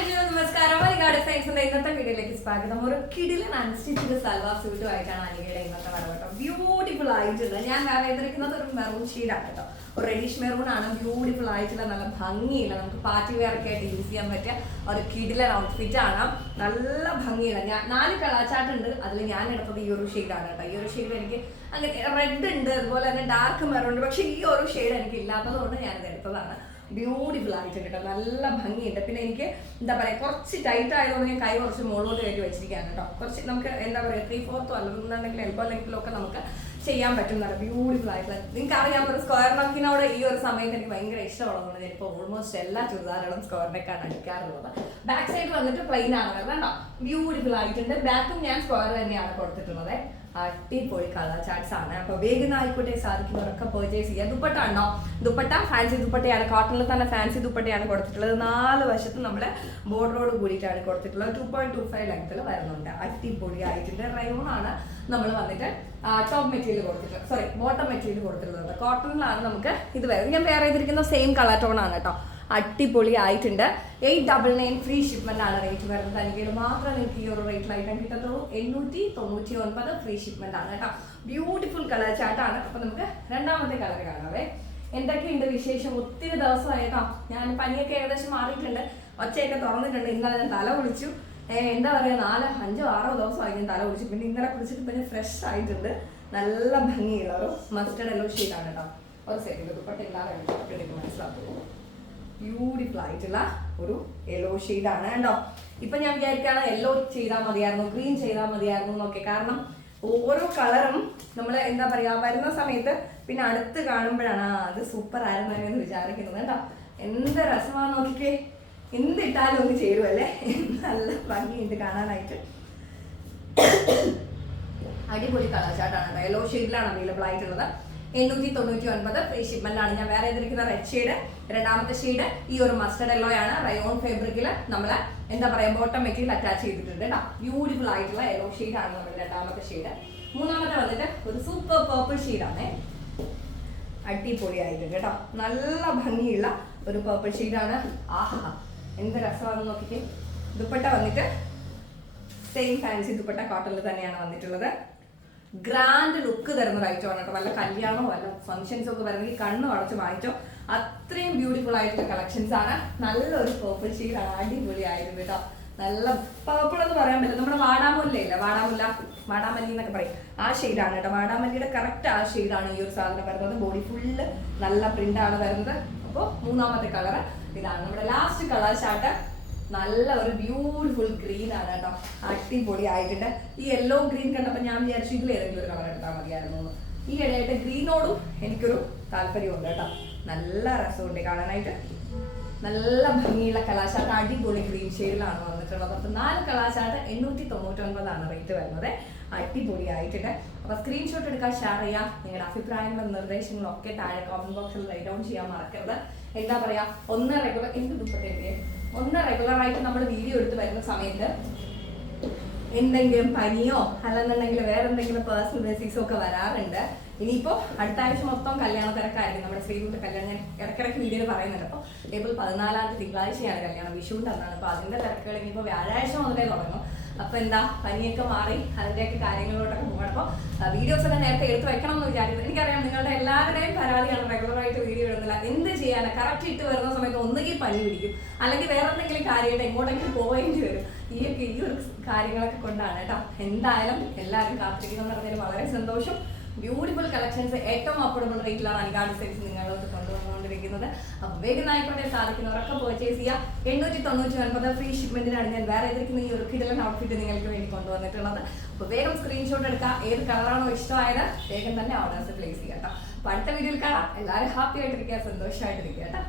Hello നമസ്കാരം. മലികാട് സയൻസിന്റെ ഇന്നത്തെ വീഡിയോയിലേക്ക് സ്വാഗതം. ഒരു കിടിലൻ അൺസ്റ്റിച്ചഡ് സൽവാർ സ്യൂട്ടുമായിട്ടാണ് അനികയുടെ ഇന്നത്തെ വടവട്ടം. ബ്യൂട്ടിഫുൾ ആയിട്ടുള്ള ഞാൻ വേറെ ഒരു മെറൂൺ ഷീഡാണ് കേട്ടോ. ഒരു റെഡിഷ് മെറൂൺ ആണ്. ബ്യൂട്ടിഫുൾ ആയിട്ടുള്ള നല്ല ഭംഗിയില്ല നമുക്ക് പാർട്ടി വെയർ ഒക്കെ ആയിട്ട് യൂസ് ചെയ്യാൻ പറ്റിയ ഒരു കിടിലൻ ഔട്ട്ഫിറ്റ് ആണ്. നല്ല ഭംഗിയില്ല ഞാൻ നാല് കളാച്ചാട്ടുണ്ട് അതിൽ ഞാൻ എടുത്തത് ഈ ഒരു ഷെയ്ഡാണ് കേട്ടോ. ഈ ഒരു ഷെയ്ഡ് എനിക്ക് അങ്ങനെ റെഡ് ഉണ്ട്. അതുപോലെ തന്നെ ഡാർക്ക് മെറൂൺ ഉണ്ട്. പക്ഷേ ഈ ഒരു ഷെയ്ഡ് എനിക്ക് ഇല്ലാത്തതുകൊണ്ട് ഞാനിത് എടുത്തതാണ്. ബ്യൂട്ടിഫുൾ ആയിട്ടുണ്ട് കേട്ടോ. നല്ല ഭംഗിയുണ്ട്. പിന്നെ എനിക്ക് എന്താ പറയുക കുറച്ച് ടൈറ്റ് ആയതുകൊണ്ട് ഞാൻ കൈ കുറച്ച് മുകളിലോട്ട് കയറ്റി വെച്ചിരിക്കുകയാണ് കേട്ടോ. കുറച്ച് നമുക്ക് എന്താ പറയുക ത്രീ ഫോർത്തോ അല്ലെന്നുണ്ടെങ്കിൽ എൽബോ ലെങ്കിലോ ഒക്കെ നമുക്ക് ചെയ്യാൻ പറ്റുന്നതാണ് ബ്യൂട്ടിഫുൾ ആയിട്ടുള്ള നിങ്ങൾക്ക് അറിയാം പറ്റും സ്ക്വയർ നെക്കിനോട് ഈ ഒരു സമയത്ത് എനിക്ക് ഭയങ്കര ഇഷ്ടമുള്ളതുകൊണ്ട് ഞാൻ ഇപ്പോൾ ഓൾമോസ്റ്റ് എല്ലാ ചുരിദാറുകളും സ്ക്വയർ നെക്കാണ് അടിക്കാറുള്ളത്. ബാക്ക് സൈഡ് വന്നിട്ട് പ്ലെയിൻ ആണ്. കേട്ടോ. ബ്യൂട്ടിഫുൾ ആയിട്ടുണ്ട്. ബാക്കും ഞാൻ സ്ക്വയർ തന്നെയാണ് കൊടുത്തിട്ടുള്ളത്. അടിപൊളി കളർ ചാർട്ട്സ് ആണ്. അപ്പൊ വേഗം ആയിക്കോട്ടെ സാധിക്കുന്നവരൊക്കെ പെർച്ചേസ് ചെയ്യുക ദുപ്പട്ട ഉണ്ടോ? ദുപ്പട്ട ഫാൻസി ദുപ്പട്ടയാണ്. കോട്ടണിൽ തന്നെ ഫാൻസി ദുപ്പട്ടയാണ് കൊടുത്തിട്ടുള്ളത്. നാല് വശത്ത് നമ്മൾ ബോർഡറോട് കൂടിയിട്ടാണ് കൊടുത്തിട്ടുള്ളത്. ടു പോയിന്റ് ടു ഫൈവ് ലെങ്ത്തിൽ വരുന്നുണ്ട്. അടിപൊളി ആയിട്ടുണ്ട് റയോൺ ആണ് നമ്മൾ വന്നിട്ട് ടോപ്പ് മെറ്റീരിയൽ കൊടുത്തിട്ടുള്ളത്. സോറി ബോട്ടം മെറ്റീരിയൽ കൊടുത്തിട്ടുള്ളത്. കോട്ടണിലാണ് നമുക്ക് ഇത് വരുന്നത്. ഞാൻ വേറെ ചെയ്തിരിക്കുന്ന സെയിം കളർ ടോൺ ആണ് കേട്ടോ. അടിപൊളി ആയിട്ടുണ്ട് eight double nine free shipment ആണ് റേറ്റ് വരുന്നത്. അല്ലെങ്കിൽ മാത്രം നിങ്ങൾക്ക് ഈ ഒരു ഐറ്റം കിട്ടത്തുള്ളൂ എണ്ണൂറ്റി തൊണ്ണൂറ്റി ഒൻപത് ഫ്രീ ഷിപ്മെന്റ് ആണ് കേട്ടോ. ബ്യൂട്ടിഫുൾ കളർ ചാട്ടാണ് അപ്പൊ നമുക്ക് രണ്ടാമത്തെ കളർ കാണാവേ. എന്തൊക്കെയുണ്ട് വിശേഷം? ഒത്തിരി ദിവസമായി കേട്ടോ. ഞാൻ പനിയൊക്കെ ഏകദേശം മാറിയിട്ടുണ്ട്. ഒച്ചയൊക്കെ തുറന്നിട്ടുണ്ട്. ഇന്നലെ ഞാൻ തല കുളിച്ചു. എന്താ പറയുക നാലോ അഞ്ചോ ആറോ ദിവസമായി ഞാൻ തല കുളിച്ചു. പിന്നെ ഇന്നലെ കുളിച്ചിട്ട് പിന്നെ ഫ്രഷ് ആയിട്ടുണ്ട്. നല്ല ഭംഗിയുള്ള ഒരു മസ്റ്റർഡ് എല്ലോ ഷീറ്റാണ് കേട്ടോ. ഒരു സെക്കൻഡ് ദുപ്പട്ട ഇല്ലാതെ എനിക്ക് മനസ്സിലാക്കുള്ളൂ ബ്യൂട്ടിഫുൾ ആയിട്ടുള്ള ഒരു യെല്ലോ ആണ് കേട്ടോ. ഇപ്പൊ ഞാൻ വിചാരിക്കുകയാണ് യെല്ലോ ചെയ്താൽ മതിയായിരുന്നു ഗ്രീൻ ചെയ്താൽ മതിയായിരുന്നു എന്നൊക്കെ. കാരണം ഓരോ കളറും നമ്മൾ എന്താ പറയാ വരുന്ന സമയത്ത് പിന്നെ അടുത്ത് കാണുമ്പോഴാണ് അത് സൂപ്പർ ആയിരുന്നു എന്ന് വിചാരിക്കുന്നത് കേട്ടോ. എന്ത് രസമാണെന്ന് നോക്കിക്കേ. എന്തിട്ടാലും ഒന്ന് ചേരുമല്ലേ നല്ല ഭംഗിയുണ്ട് കാണാനായിട്ട്. അടിപൊളി കളർ ചാട്ടാണ് യെല്ലോ ഷെയ്ഡിലാണ് അവൈലബിൾ ആയിട്ടുള്ളത്. എണ്ണൂറ്റി തൊണ്ണൂറ്റി ഒൻപത് ഫ്രീ ഷിപ്മെന്റാണ് ഞാൻ വേറെ ചെയ്തിരിക്കുന്ന റെഡ് ഷെയ്ഡ് രണ്ടാമത്തെ ഷെയ്ഡ് ഈ ഒരു മസ്റ്റർഡ് യെല്ലോ ആണ്. റയോൺ ഫാബ്രിക്കിൽ നമ്മൾ എന്താ പറയാ ബോട്ടം മെറ്റീരിയൽ അറ്റാച്ച് ചെയ്തിട്ടുണ്ട് കേട്ടോ ബ്യൂട്ടിഫുൾ ആയിട്ടുള്ള യെല്ലോ ഷെയ്ഡ് ആണ് നമ്മുടെ രണ്ടാമത്തെ ഷെയ്ഡ് മൂന്നാമത്തെ വന്നിട്ട് ഒരു സൂപ്പർ പേർപ്പിൾ ഷെയ്ഡാണേ അടിപൊളി ആയിട്ടുണ്ട് കേട്ടോ നല്ല ഭംഗിയുള്ള ഒരു പേർപ്പിൾ ഷെയ്ഡാണ് ആഹാ എന്ത് രസമാണെന്ന് നോക്കിക്കേ. ദുപ്പട്ട വന്നിട്ട് സെയിം ഫാൻസി ദുപ്പട്ട കോട്ടണിൽ തന്നെയാണ് വന്നിട്ടുള്ളത്. ഗ്രാൻഡ് ലുക്ക് തരുന്ന ഒരു ഐറ്റം ആണ് കേട്ടോ. വല്ല കല്യാണമോ വല്ല ഫംഗ്ഷൻസ് ഒക്കെ വരണമെങ്കിൽ കണ്ണ് അടച്ച് വാങ്ങിച്ചോ. അത്രയും ബ്യൂട്ടിഫുൾ ആയിട്ടുള്ള കളക്ഷൻസ് ആണ്. നല്ലൊരു പേർപ്പിൾ ഷെയ്ഡാണ് അടിപൊളി ആയിരുന്നു കേട്ടോ. നല്ല പേർപ്പിൾ എന്ന് പറയാൻ പറ്റില്ല. നമ്മുടെ വാടാമുല്ല ഇല്ല വാടാമുല്ല വാടാമല്ലി എന്നൊക്കെ പറയും. ആ ഷെയ്ഡാണ് കേട്ടോ. വാടാമല്ലിയുടെ കറക്റ്റ് ആ ഷെയ്ഡാണ് ഈ ഒരു സാധനം വരുന്നത്. ബോഡി ഫുള്ള് നല്ല പ്രിന്റ് ആണ് വരുന്നത്. അപ്പോൾ മൂന്നാമത്തെ കളർ ഇതാണ്. നമ്മുടെ ലാസ്റ്റ് കളർ ചാർട്ട് നല്ല ഒരു ബ്യൂട്ടിഫുൾ ഗ്രീൻ ആണ് കേട്ടോ. അടിപൊളി ആയിട്ടുണ്ട്. ഈ യെല്ലോ ഗ്രീൻ കണ്ടപ്പോൾ ഞാൻ വിചാരിച്ചു ഇതിൽ ഏതെങ്കിലും ഒരു കളർ എടുത്താൽ മതിയായിരുന്നു ഈ ഇടയായിട്ട് ഗ്രീനോടും എനിക്കൊരു താല്പര്യമുണ്ട് കേട്ടോ. നല്ല രസമുണ്ട് കാണാനായിട്ട്. നല്ല ഭംഗിയുള്ള കലാശാട്ട അടിപൊളി ഗ്രീൻ ഷെയ്ഡിലാണ് വന്നിട്ടുള്ളത്. അപ്പൊ നാല് കലാശാട്ട് എണ്ണൂറ്റി തൊണ്ണൂറ്റി ഒൻപതാണ് റേറ്റ് വരുന്നത്. അടിപൊളി ആയിട്ടുണ്ട്. അപ്പോൾ സ്ക്രീൻഷോട്ട് എടുക്കാൻ ഷെയർ ചെയ്യുക നിങ്ങളുടെ അഭിപ്രായങ്ങളും നിർദ്ദേശങ്ങളും ഒക്കെ താഴെ കോമന്റ് ബോക്സിൽ റൈറ്റ് ഡൗൺ ചെയ്യാൻ മറക്കരുത്. എന്താ പറയാ? ഒന്ന് റെഗുലർ എന്ത് ദുപ്പട്ടേ ഒന്ന് റെഗുലറായിട്ട് നമ്മൾ വീഡിയോ എടുത്ത് വരുന്ന സമയത്ത് എന്തെങ്കിലും പനിയോ അല്ലെന്നുണ്ടെങ്കിൽ വേറെ എന്തെങ്കിലും പേഴ്സണൽ ബേസിക്സോ ഒക്കെ വരാറുണ്ട്. ഇനിയിപ്പോൾ അടുത്ത ആഴ്ച മൊത്തം കല്യാണ തിരക്കായിരിക്കും. നമ്മുടെ ശ്രീകുട്ട കല്യാണം ഞാൻ ഇടയ്ക്കിടയ്ക്ക് വീഡിയോയിൽ പറയുന്നുണ്ട്. അപ്പോൾ ഏപ്രിൽ പതിനാലാം തീയതി തിങ്കളാഴ്ചയാണ് കല്യാണം. വിഷുവിന്റെ അന്നാണ്. അപ്പോൾ അതിന്റെ തിരക്കുകൾ ഇനിയിപ്പോൾ വ്യാഴാഴ്ച മുതലേ തുടങ്ങും. അപ്പോൾ എന്താ പനിയൊക്കെ മാറി അതിന്റെയൊക്കെ കാര്യങ്ങളിലോട്ടൊക്കെ പോകണം അപ്പോൾ വീഡിയോസ് ഒക്കെ നേരത്തെ എടുത്തു വെക്കണം എന്ന് വിചാരിക്കുന്നു. എനിക്കറിയാം നിങ്ങളുടെ എല്ലാവരുടെയും പരാതിയാണ് റെഗുലറായിട്ട് വീഡിയോ ഇടുന്നില്ല. എന്ത് ചെയ്യാനാണ് കറക്റ്റ് ഇട്ട് വരുന്ന സമയത്ത് ഒന്നുകിൽ പനി പിടിക്കും. അല്ലെങ്കിൽ വേറെ എന്തെങ്കിലും കാര്യമായിട്ട് എങ്ങോട്ടെങ്കിലും പോവേണ്ടി വരും. ഈ ഈ ഒരു കാര്യങ്ങളൊക്കെ കൊണ്ടാണ് കേട്ടോ. എന്തായാലും എല്ലാവരും കാത്തിരിക്കുന്ന പറഞ്ഞതിൽ വളരെ സന്തോഷം. ബ്യൂട്ടിഫുൾ കളക്ഷൻസ് ഏറ്റവും അഫോർഡബിൾ റേറ്റിലാണ് അനികാട് സെൽസ് നിങ്ങളോട് കൊണ്ടുവന്നുകൊണ്ടിരിക്കുന്നത്. അപ്പോൾ വേഗം ആയിക്കോട്ടെ സാധിക്കുന്നവരൊക്കെ പർച്ചേസ് ചെയ്യുക എണ്ണൂറ്റി തൊണ്ണൂറ്റി ഒൻപത് ഫ്രീ ഷിപ്മെന്റിനാണ് ഞാൻ വേറെ ഏതിരിക്കുന്ന ഈ ഒരു കിടലൻ ഔട്ട്ഫിറ്റ് നിങ്ങൾക്ക് വേണ്ടി കൊണ്ടുവന്നിട്ടുള്ളത്. അപ്പോൾ വേഗം സ്ക്രീൻഷോട്ട് എടുക്കുക ഏത് കളറാണോ ഇഷ്ടമായത് വേഗം തന്നെ ഓർഡേഴ്സ് പ്ലേസ് ചെയ്യാം കേട്ടോ. അപ്പോൾ അടുത്ത വീഡിയോയിൽ കാണാം. എല്ലാവരും ഹാപ്പി ആയിട്ടിരിക്കുക സന്തോഷമായിട്ടിരിക്കുക കേട്ടോ.